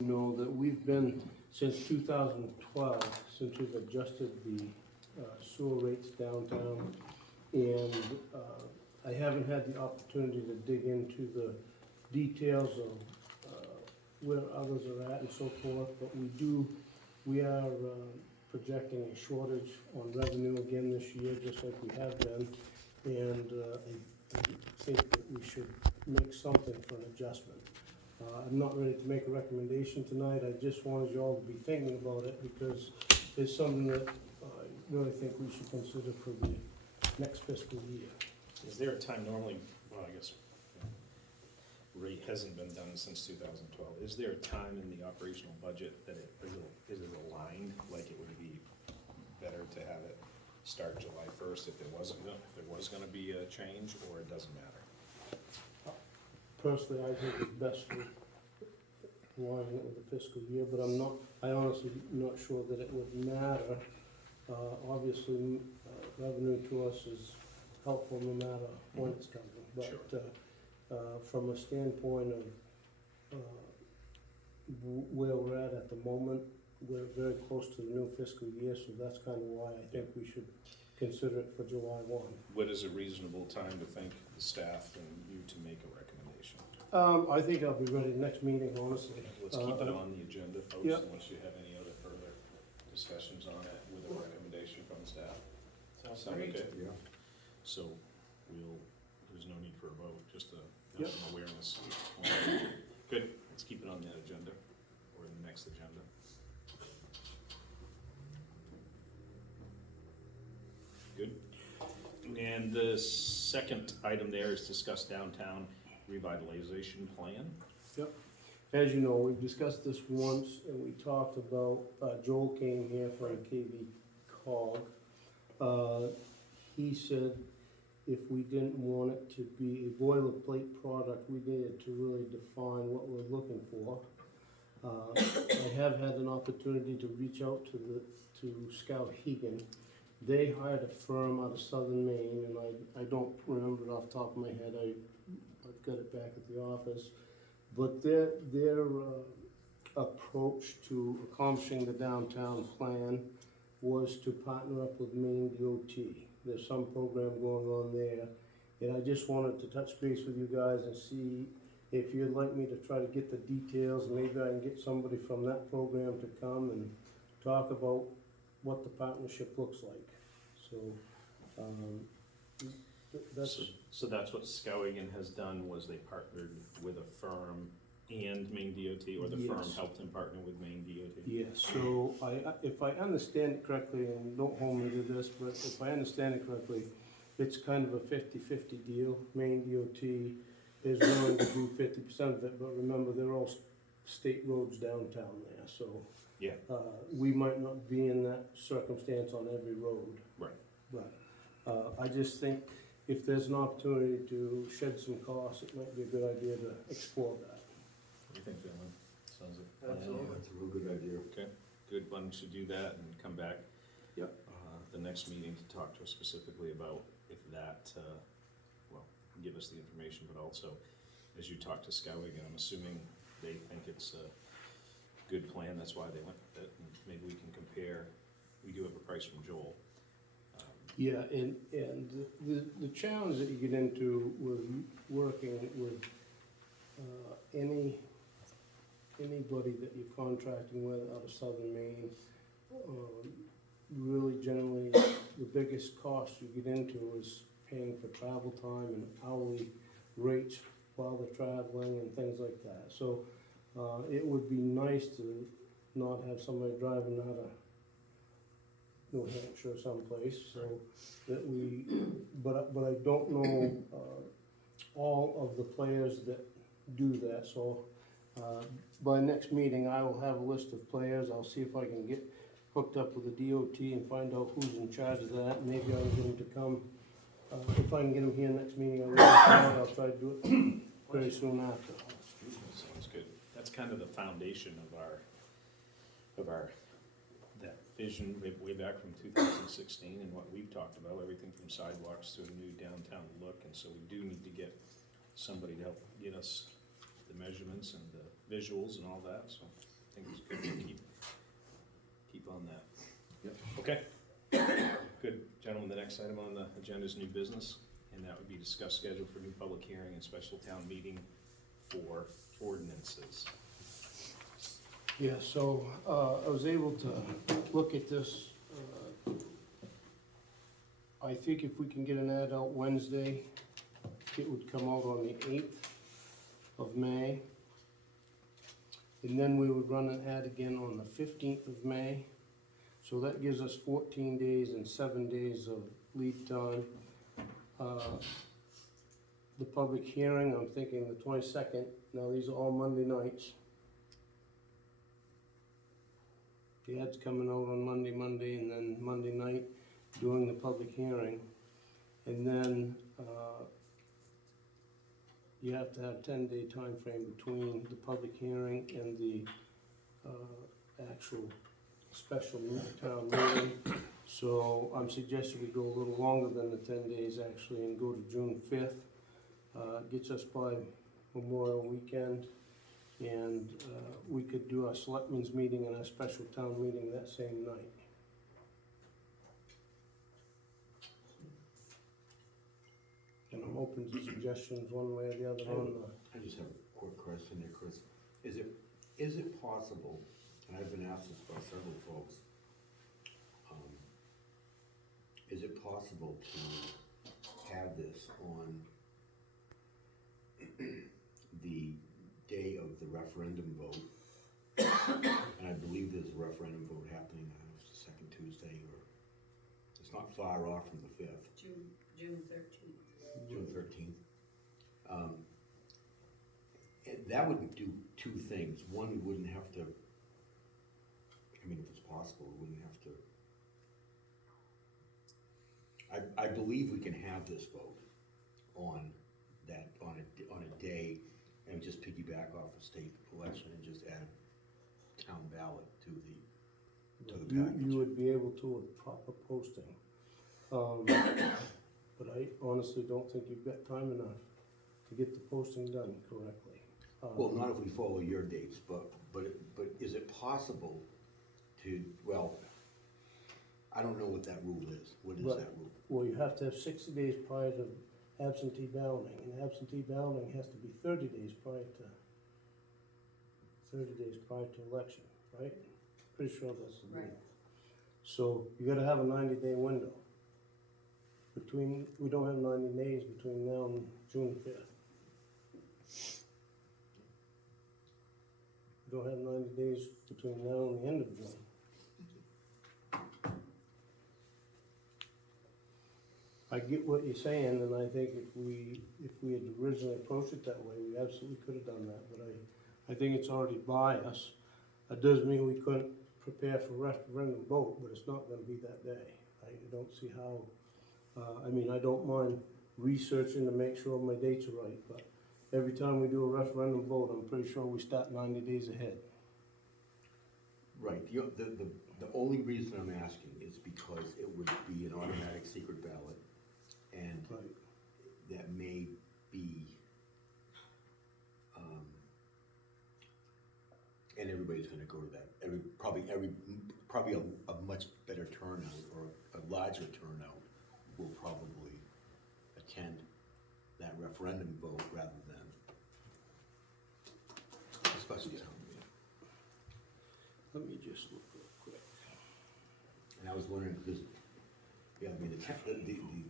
know that we've been, since 2012, since we've adjusted the sewer rates downtown, and I haven't had the opportunity to dig into the details of where others are at and so forth, but we are projecting a shortage on revenue again this year, just like we have been, and I think that we should make something for an adjustment. I'm not ready to make a recommendation tonight, I just wanted you all to be thinking about it, because it's something that I really think we should consider for the next fiscal year. Is there a time normally, well, I guess, rate hasn't been done since 2012. Is there a time in the operational budget that is it aligned, like it would be better to have it start July 1st if there was gonna be a change, or it doesn't matter? Personally, I think it's best for aligning it with the fiscal year, but I honestly not sure that it would matter. Obviously, revenue to us is helpful no matter when it's coming, but Sure. from a standpoint of where we're at the moment, we're very close to the new fiscal year, so that's kind of why I think we should consider it for July 1. What is a reasonable time to think the staff and you to make a recommendation? I think I'll be ready next meeting, honestly. Let's keep it on the agenda, folks, Yep. unless you have any other further discussions on it with a recommendation from the staff. Sound okay? Yeah. So there's no need for a vote, just Yep. some awareness. Good, let's keep it on that agenda, or the next agenda. Good. And the second item there is discuss downtown revitalization plan. Yep. As you know, we've discussed this once, and we talked about, Joel came here from KV Cog. He said if we didn't want it to be a boilerplate product, we needed to really define what we're looking for. I have had an opportunity to reach out to Scout Hegan. They hired a firm out of southern Maine, and I don't remember it off the top of my head. I've got it back at the office. But their approach to accomplishing the downtown plan was to partner up with Maine DOT. There's some program going on there, and I just wanted to touch base with you guys and see if you'd like me to try to get the details. Maybe I can get somebody from that program to come and talk about what the partnership looks like. So, that's... So that's what Skowhegan has done, was they partnered with a firm and Maine DOT, or the firm Yes. helped them partner with Maine DOT? Yes, so if I understand it correctly, and don't hold me to this, but if I understand it correctly, it's kind of a 50-50 deal. Maine DOT is willing to do 50% of it, but remember, they're all state roads downtown there, so Yeah. we might not be in that circumstance on every road. Right. But I just think if there's an opportunity to shed some costs, it might be a good idea to explore that. What do you think, Dylan? Sounds like. Absolutely. That's a real good idea. Okay, good, why don't you do that and come back? Yep. The next meeting to talk to us specifically about if that, well, give us the information, but also, as you talk to Skowhegan, I'm assuming they think it's a good plan, that's why they went with it, and maybe we can compare. We do have a price from Joel. Yeah, and the challenge that you get into with working with anybody that you're contracting with out of southern Maine, really generally, the biggest cost you get into is paying for travel time and hourly rates while they're traveling and things like that. So it would be nice to not have somebody driving out of New Hampshire someplace, so that but I don't know all of the players that do that, so by next meeting, I will have a list of players. I'll see if I can get hooked up with the DOT and find out who's in charge of that. Maybe I can get them to come, if I can get them here next meeting, I'll try to do it very soon after. Sounds good. That's kind of the foundation of our that vision way back from 2016 and what we've talked about, everything from sidewalks to a new downtown look, and so we do need to get somebody to help get us the measurements and the visuals and all that, so think it's good to keep on that. Yep. Okay. Good, gentlemen, the next item on the agenda is new business, and that would be discuss schedule for new public hearing and special town meeting for ordinances. Yeah, so, I was able to look at this. I think if we can get an ad out Wednesday, it would come out on the 8th of May. And then we would run an ad again on the 15th of May. So that gives us 14 days and 7 days of lead time. The public hearing, I'm thinking the 22nd. Now, these are all Monday nights. The ad's coming out on Monday, and then Monday night doing the public hearing. And then, you have to have 10-day time frame between the public hearing and the, actual special town meeting. So I'm suggesting we go a little longer than the 10 days actually and go to June 5th. Gets us by Memorial Weekend. And we could do our selectmen's meeting and our special town meeting that same night. And I'm open to suggestions one way or the other on the. I just have a quick question there, Chris. Is it possible, and I've been asked this by several folks, is it possible to have this on the day of the referendum vote? And I believe there's a referendum vote happening, I don't know if it's the second Tuesday, or it's not far off from the 5th. June 13th. June 13th. That would do two things. One, we wouldn't have to, I mean, if it's possible, we wouldn't have to. I believe we can have this vote on a day and just piggyback off a state election and just add town ballot to the package. You would be able to with proper posting. But I honestly don't think you've got time enough to get the posting done correctly. Well, not if we follow your dates, but is it possible to, well, I don't know what that rule is. What is Right. that rule? Well, you have to have 60 days prior to absentee balloting, and absentee balloting has to be 30 days prior to election, right? Pretty sure that's the rule. Right. So you gotta have a 90-day window. We don't have 90 days between now and June 5th. We don't have 90 days between now and the end of June. I get what you're saying, and I think if we had originally approached it that way, we absolutely could have done that, but I think it's already by us. That does mean we couldn't prepare for referendum vote, but it's not gonna be that day. I don't see how, I don't mind researching to make sure my dates are right, but every time we do a referendum vote, I'm pretty sure we start 90 days ahead. Right, the only reason I'm asking is because it would be an automatic secret ballot, and Right. that may be, and everybody's gonna go to that, probably a much better turnout, or a larger turnout will probably attend that referendum vote rather than a special town meeting. Let me just look real quick. And I was wondering, because, yeah, I mean,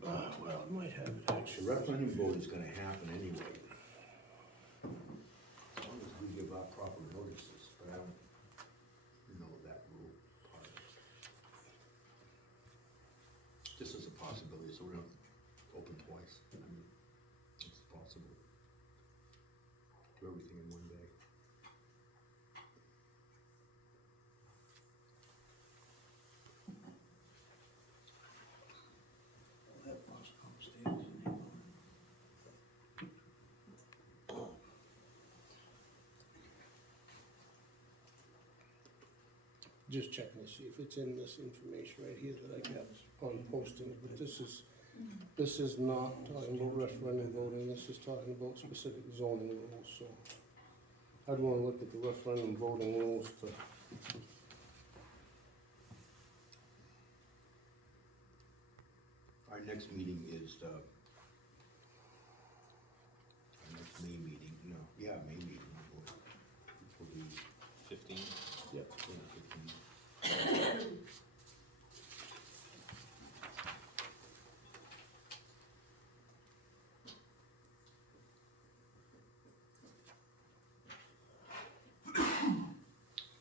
Well, I might have it the actually. referendum vote is gonna happen anyway. As long as we give out proper notices, but I don't know that rule part. Just as a possibility, so we don't open twice. I mean, it's possible. Do everything in one day. That was upstairs. Just checking to see if it's in this information right here that I got on postings, but this is not talking about referendum voting, this is talking about specific zoning rules, so. I'd wanna look at the referendum voting rules to, Our next meeting is, our next May meeting, May meeting will be 15? yep. 15.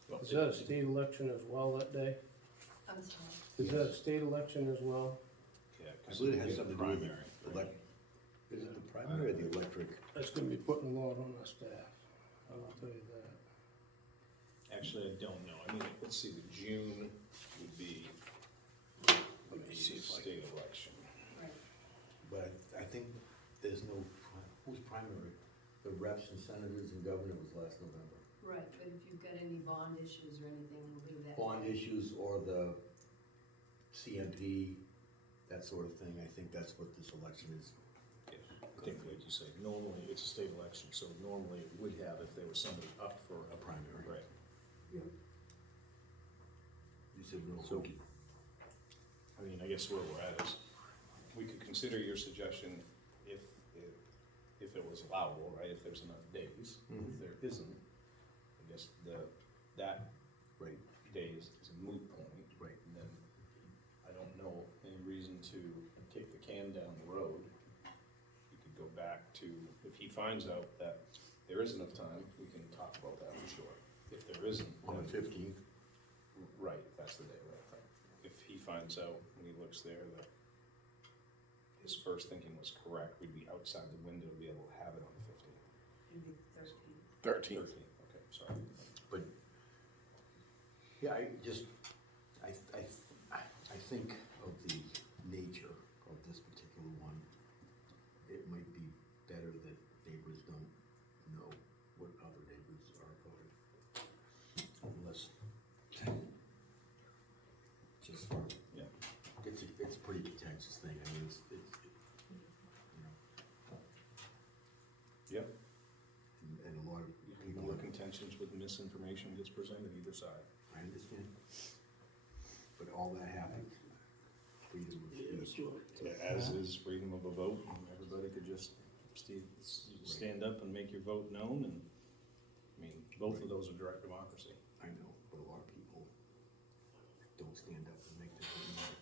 Well, Is that a state election as well that day? I'm sorry. Is that a state election as well? Yeah, I 'cause believe it it'll has be a something to do with primary. right? Is it the primary or the electric? That's gonna be putting a lot on our staff, I will tell you that. Actually, I don't know. I mean, let's see, the June would be Let me see if I state election. Right. But I think there's no, who's primary? The reps and senators and governor was last November. Right, but if you've got any bond issues or anything, we'll do that. Bond issues or the CMP, that sort of thing, I think that's what this election is. Yeah, I think like you say, normally it's a state election, so normally it would have if there was somebody up for A primary. Right. You said no. So- I mean, I guess where we're at is, we could consider your suggestion if it was allowable, right, if there's enough days. If Mhm. there isn't, I guess that Right, day is a moot point. right. And then, I don't know any reason to kick the can down the road. We could go back to, if he finds out that there is enough time, we can talk about that for sure. If there isn't, On the then- 15th, right, that's the day, right. If he finds out when he looks there that his first thinking was correct, we'd be outside the window to be able to have it on the 15th. It'd be 13. 13th. Okay, sorry. but, yeah, I think of the nature of this particular one, it might be better that neighbors don't know what other neighbors are voting. Unless, just, Yeah. it's a pretty contentious thing, I mean, you know, Yep. and a lot of people, More contentions with misinformation gets presented either side. I understand. But all that happened, freedom of speech. As is freedom of a vote, and everybody could just stand up and make your vote known, and, I mean, both of those are direct democracy. I know, but a lot of people don't stand up and make their vote known.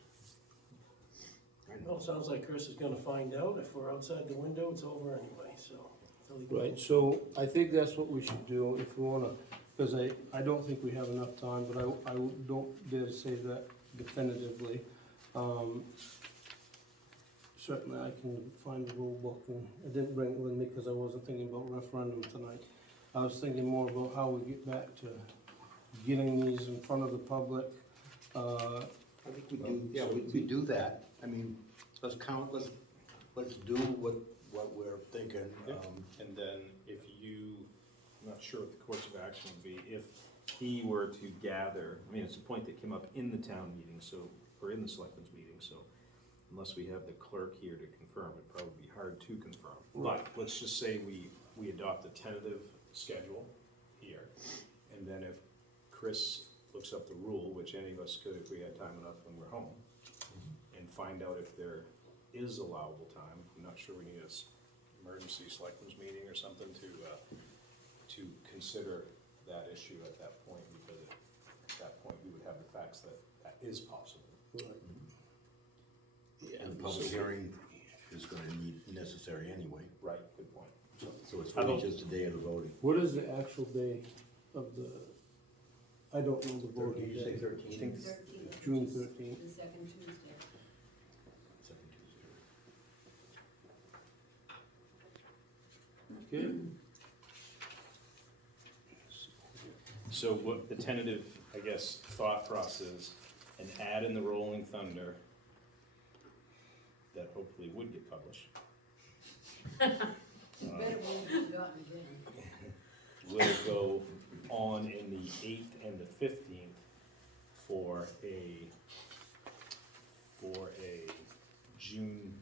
I Well, know. it sounds like Chris is gonna find out. If we're outside the window, it's over anyway, so. till he- Right, so I think that's what we should do if we wanna, because I don't think we have enough time, but I don't dare say that definitively. Certainly I can find the rule book, and I didn't bring it with me because I wasn't thinking about referendum tonight. I was thinking more about how we get back to getting these in front of the public. I think we do, yeah, we do that. I mean, let's do what we're thinking. And then if you, I'm not sure what the course of action would be, if he were to gather, I mean, it's a point that came up in the town meeting, so, or in the selectmen's meeting, so unless we have the clerk here to confirm, it'd probably be hard to confirm. But let's just say we adopt a tentative schedule here, and then if Chris looks up the rule, which any of us could if we had time enough when we're home, and find out if there is allowable time. I'm not sure we need a emergency selectmen's meeting or something to consider that issue at that point, because at that point, we would have the facts that that is possible. And the public hearing is gonna be necessary anyway, Right, good point. so it's How really about- just a day of the voting. What is the actual day of the, I don't know the voting Did you say day. 13? 13th. June 13th. The second Tuesday. Second Tuesday. Okay. So what the tentative, I guess, thought process, an ad in the Rolling Thunder that hopefully would get published, You better won't be forgotten again. will go on in the 8th and the 15th for a June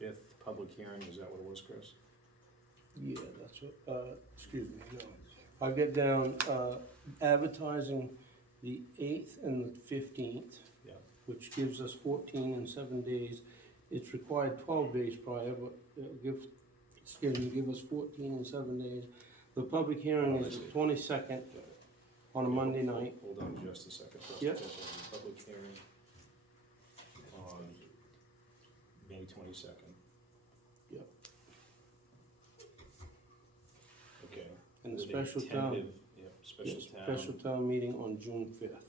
5th public hearing. Is that what it was, Chris? Yeah, that's what, excuse me, no. I've got down, advertising the 8th and the 15th. Yeah. Which gives us 14 and 7 days. It's required 12 days prior, but give us 14 and 7 days. The public hearing is the 22nd Got it. on a Monday night. Hold on just a second. For us to Yep. catch up on the public hearing on May 22nd. Yep. Okay. And the With a special town, tentative- Yep, special yes, town. special town meeting on June 5th.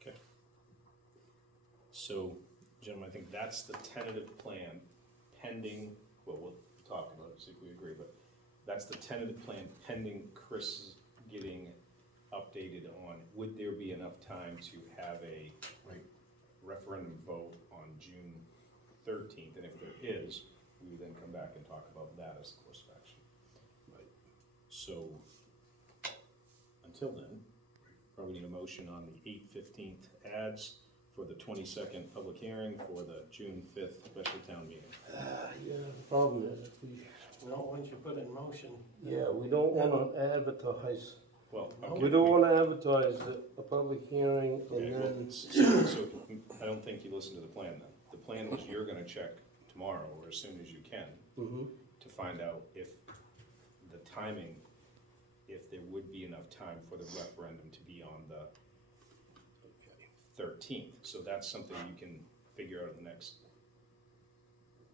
Okay. So, gentlemen, I think that's the tentative plan pending, well, we'll talk about it, see if we agree, but that's the tentative plan pending Chris getting updated on, would there be enough time to have a Right. referendum vote on June 13th? And if there is, we would then come back and talk about that as the course of action. Right. So, until then, probably need a motion on the 8/15 ads for the 22nd public hearing for the June 5th special town meeting. Yeah, the problem is, if we, No, once you put it in motion. yeah, we don't wanna advertise, Well, No. okay. we don't wanna advertise a public hearing Okay, and well, then, so I don't think you listened to the plan then. The plan was you're gonna check tomorrow or as soon as you can mhm. to find out if the timing, if there would be enough time for the referendum to be on the 13th. So that's something you can figure out in the next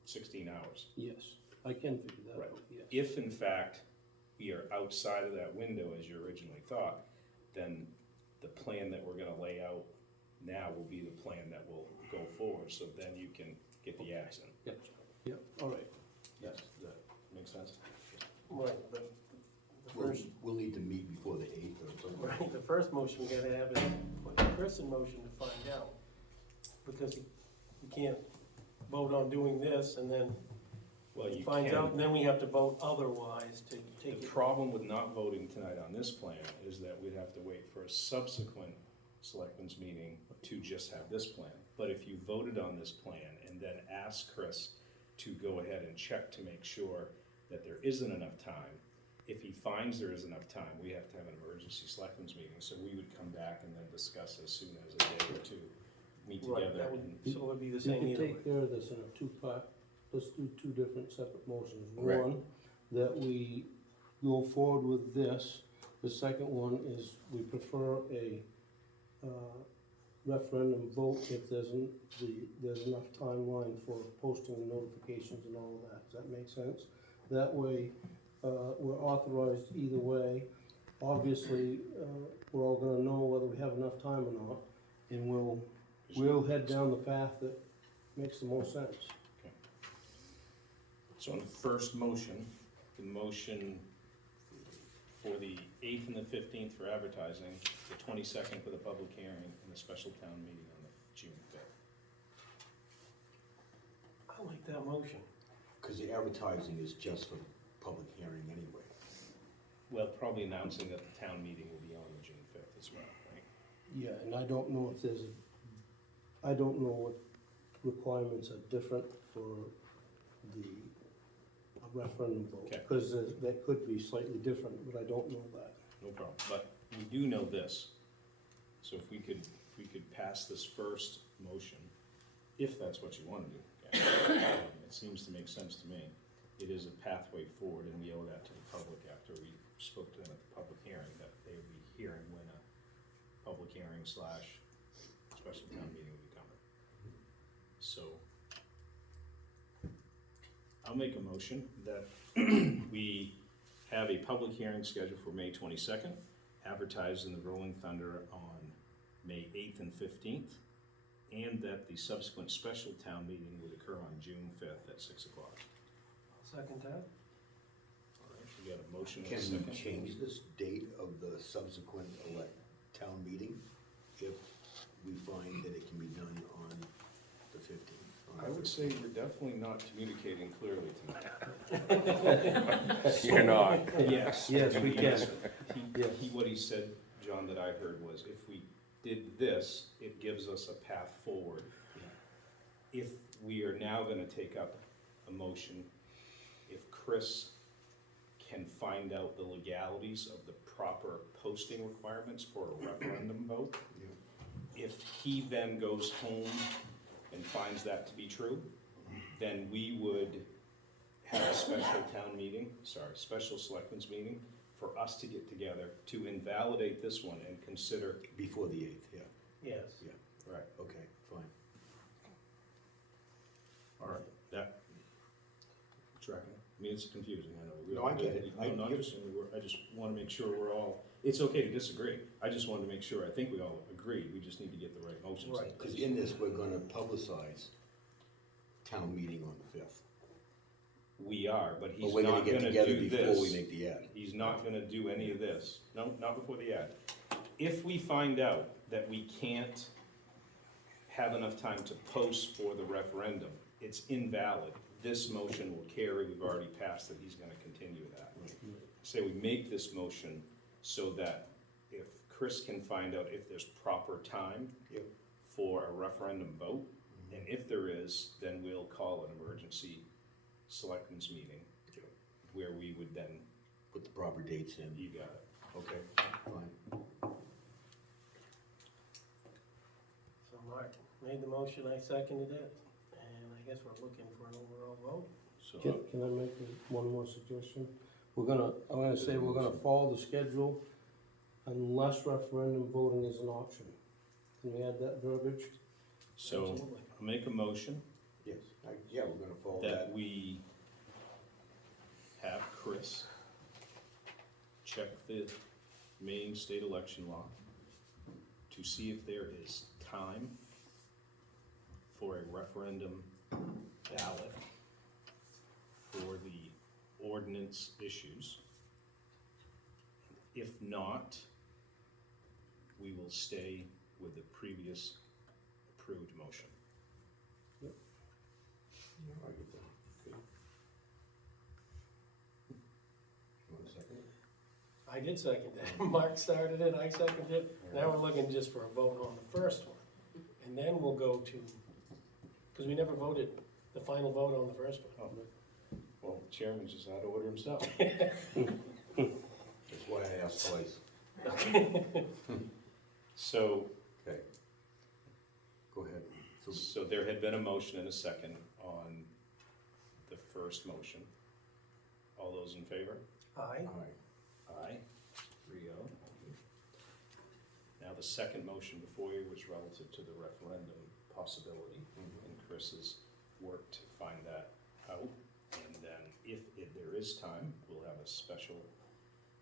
16 hours. Yes, I can figure that Right. out, yes. If in fact we are outside of that window as you originally thought, then the plan that we're gonna lay out now will be the plan that will go forward, so then you can get the ads in. Yep, yep, all right. Yes, does that make sense? Right, but the We'll, first, we'll need to meet before the 8th or something. right, the first motion we gotta have is put Chris in motion to find out. Because we can't vote on doing this and then Well, you finds out, can. and then we have to vote otherwise to take The it. problem with not voting tonight on this plan is that we'd have to wait for a subsequent selectmen's meeting to just have this plan. But if you voted on this plan and then asked Chris to go ahead and check to make sure that there isn't enough time, if he finds there is enough time, we have to have an emergency selectmen's meeting, so we would come back and then discuss as soon as a day or two, meet Right, together that would, and. so it would be the You same can either way. take care of this in a two-part, let's do two different separate motions. Right. One, that we go forward with this. The second one is we prefer a referendum vote if there's enough timeline for posting the notifications and all of that. Does that make sense? That way, we're authorized either way. Obviously, we're all gonna know whether we have enough time or not, and we'll head down the path that makes the most sense. So on the first motion, the motion for the 8th and the 15th for advertising, the 22nd for the public hearing, and the special town meeting on the June 5th. I like that motion. Because the advertising is just for public hearing anyway. Well, probably announcing that the town meeting will be on the June 5th as well, right? Yeah, and I don't know if I don't know what requirements are different for the referendum vote. Okay. Because that could be slightly different, but I don't know that. No problem, but we do know this. So if we could pass this first motion, if that's what you want to do, okay? It seems to make sense to me. It is a pathway forward, and we owe that to the public after we spoke to them at the public hearing, that they would be hearing when a public hearing / special town meeting would be coming. So I'll make a motion that we have a public hearing scheduled for May 22nd, advertised in the Rolling Thunder on May 8th and 15th, and that the subsequent special town meeting would occur on June 5th at 6 o'clock. Second time? All right, we got a motion and a Can second. we change this date of the subsequent town meeting if we find that it can be done on the 15th? I would say we're definitely not communicating clearly tonight. You're not. Yes. Yes, we can. Yes. What he said, John, that I heard was if we did this, it gives us a path forward. If we are now gonna take up a motion if Chris can find out the legalities of the proper posting requirements for a referendum vote. If he then goes home and finds that to be true, then we would have a special town meeting, special selectmen's meeting, for us to get together to invalidate this one and consider. Before the 8th, yeah, Yes. Right. okay, fine. All right. That, tracking, I mean, it's confusing, I know. We No, all I get it. No, not just, I just wanna make sure we're all, it's okay to disagree. I just wanted to make sure, I think we all agree, we just need to get the right motions. Right. Because in this, we're gonna publicize town meeting on the 5th. We are, but But he's we're gonna not get gonna together do before we this. make the ad. He's not gonna do any of this. No, not before the ad. If we find out that we can't have enough time to post for the referendum, it's invalid. This motion will carry, we've already passed it, he's gonna continue that. Say we make this motion so that if Chris can find out if there's proper time Yep. for a referendum vote, and if there is, then we'll call an emergency selectmen's meeting Yep. where we would then, Put the proper dates in. you got it. Okay, fine. So Mark made the motion, I seconded it, and I guess we're looking for an overall vote. So, Can I make one more suggestion? I'm gonna say we're gonna follow the schedule unless referendum voting is an option. Can we add that verbiage? so Absolutely. I'll make a motion Yes, yeah, we're gonna follow that that. we have Chris check the Maine state election law to see if there is time for a referendum ballot for the ordinance issues. If not, we will stay with the previous approved motion. Yeah, I get that. Good. You want a second? I did second that. Mark started it, I seconded it. Now we're looking just for a vote on the first one. And then we'll go to, because we never voted the final vote on the first one. Oh, well, the chairman just out of order himself. That's why I asked twice. So, Okay. Go ahead. So, so there had been a motion and a second on the first motion. All those in favor? Aye. all right, Aye. 3-0. Now, the second motion before you was relative to the referendum possibility, and Chris's work to find that out. And then if there is time, we'll have a special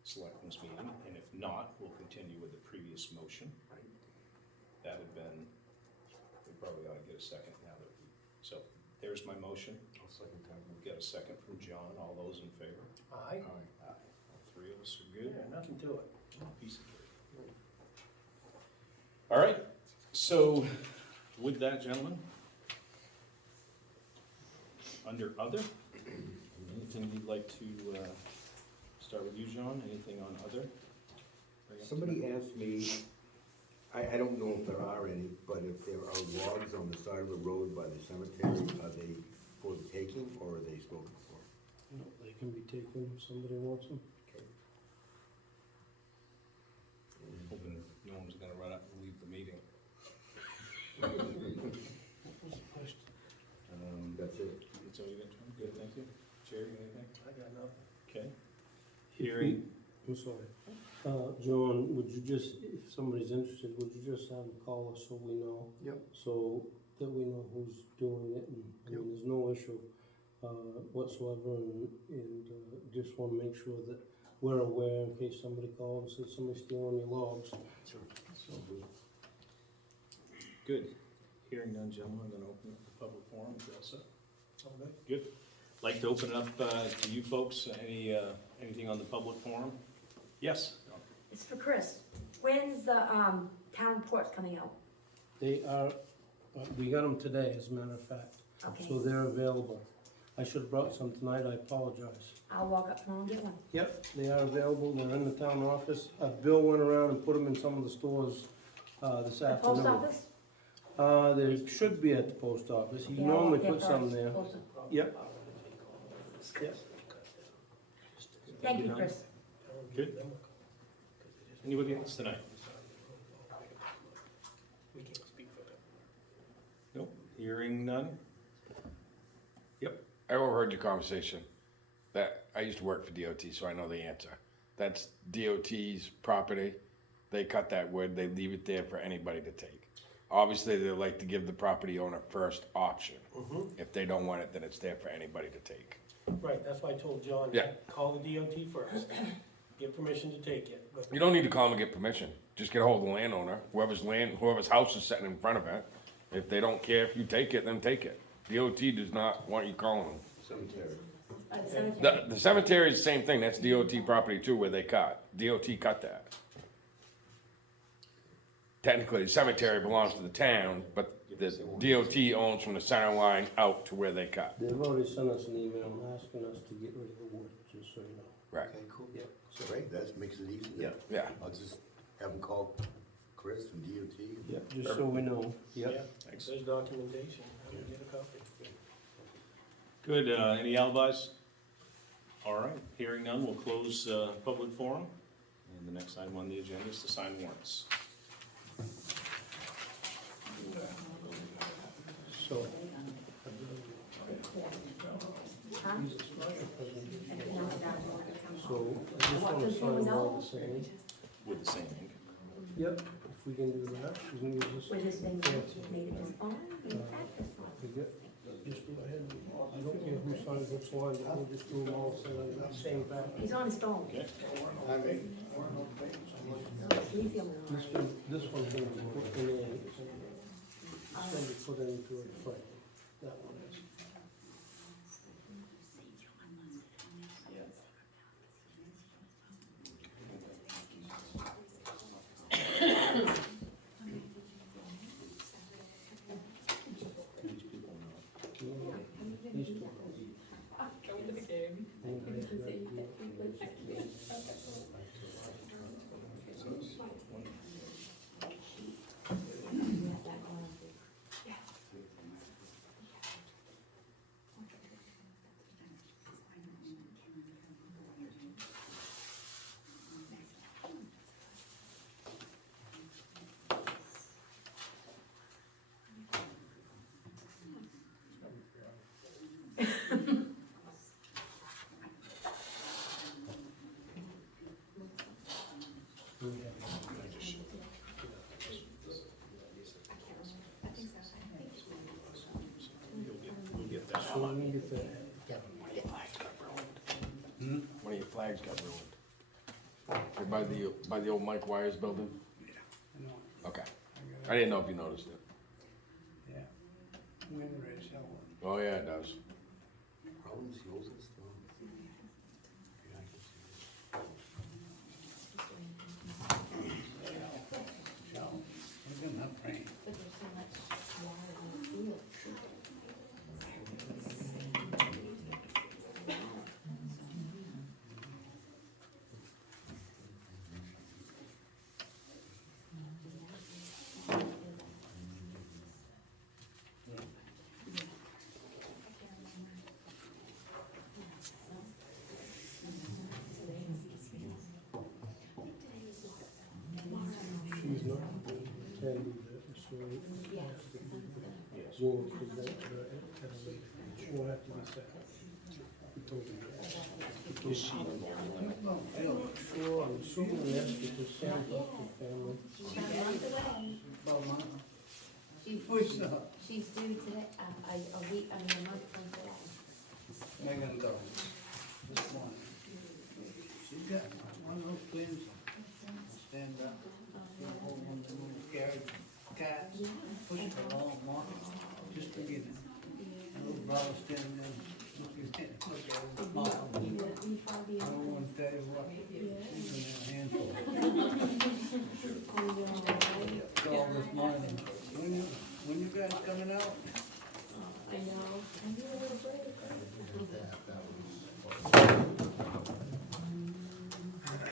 selectmen's meeting, and if not, we'll continue with the previous motion. right. That had been, we probably ought to get a second now that we, so there's my motion. I'll second that. We'll get a second from John. All those in favor? Aye. All right. Aye. All three of us are Yeah, good. nothing to it. Piece of cake. All right, so with that, gentlemen, under other, anything you'd like to, start with you, John? Anything on other? Somebody asked me, I don't know if there are any, but if there are logs on the side of the road by the cemetery, are they for the taking or are they spoken for? No, they can be taken if somebody wants them. Okay. Hoping no one's gonna run up and leave the meeting. That's it. That's all you got, John? Good, thank you. Jerry, anything? I got nothing. Okay. Hearing, I'm sorry. John, would you just, if somebody's interested, would you just have them call us so we know? Yep. So that we know who's doing it, and, I mean, there's no issue, whatsoever, and, just wanna make sure that we're aware in case somebody calls and says somebody's stealing your logs. Sure. so good. Hearing none, gentlemen, I'm gonna open up the public forum. Is that set? All good? Good. Like to open it up to you folks. Anything on the public forum? Yes? It's for Chris. When's the town reports coming out? They are, we got them today, as a matter of fact, Okay, so they're available. I should've brought some tonight, I apologize. I'll walk up tomorrow and get one. Yep, they are available, they're in the town office. Bill went around and put them in some of the stores, this The afternoon. post office? There should be at the post office, he Yeah, normally yeah, puts some first, there. closer. Yep. Yep. Thank you, Chris. Good. Anybody else tonight? We can't speak for them. Nope, hearing none? I overheard your conversation. That, I used to work for DOT, so I know the answer. That's DOT's property. They cut that wood, they leave it there for anybody to take. Obviously, they like to give the property owner first option. If they don't want it, then it's there for anybody to take. Right, that's why I told John, Yeah. call the DOT first, get permission to take it, but You don't need to call them and get permission. Just get a hold of the landowner, whoever's house is sitting in front of it. If they don't care if you take it, then take it. DOT does not want you calling them. Cemetery. The cemetery is the same thing, that's DOT property too, where they cut. DOT cut that. Technically, the cemetery belongs to the town, but the DOT owns from the center line out to where they cut. They've already sent us an email asking us to get rid of the wood, just so you know. Right. Okay, cool. Yeah. So, right, that makes it easy. Yeah. Yeah. I'll just have them call Chris from DOT. Yeah, just so we know. yeah, Thanks. there's documentation, I will get a copy. Good, any alibis? All right, hearing none, we'll close, public forum. And the next item on the agenda is to sign warrants. So, Huh? so I just wanna sign them all the same. With the same ink. Yep, if we can do that, we can use this. With his thing, Yeah. made it his own, in practice. We get- Just go ahead, I don't care who signs which line, but we'll just do them all the same pattern. He's on his phone. Okay. Leave him This alone. one, this one's gonna be put in a, it's gonna be put into a frame, that one is. These people know. These two. We'll get that. So let me get that. One of your flags got ruined. Right by the old Mike Wires building? Okay. I didn't know if you noticed it. Yeah. Wind race, that one. Oh, yeah, it does. Problems, yours is strong. Yeah, I can see So, it's enough rain. She's not attending the, so it has to be, we'll present her at a later, she won't have to be second. We told her that. Is she? No, I don't. Sure, I'm assuming yes, because Sam's up with family. About my, She's, what's up? she's due today, a week, I mean, a month from today. Megan Doe. This one. She got one of those twins. Stand up. She hold one of them little carriage cats. Push it along, walk it. Just beginning. And little brother standing there looking at it. Look at him. Mom. I don't want to tell you what. She's in a handful.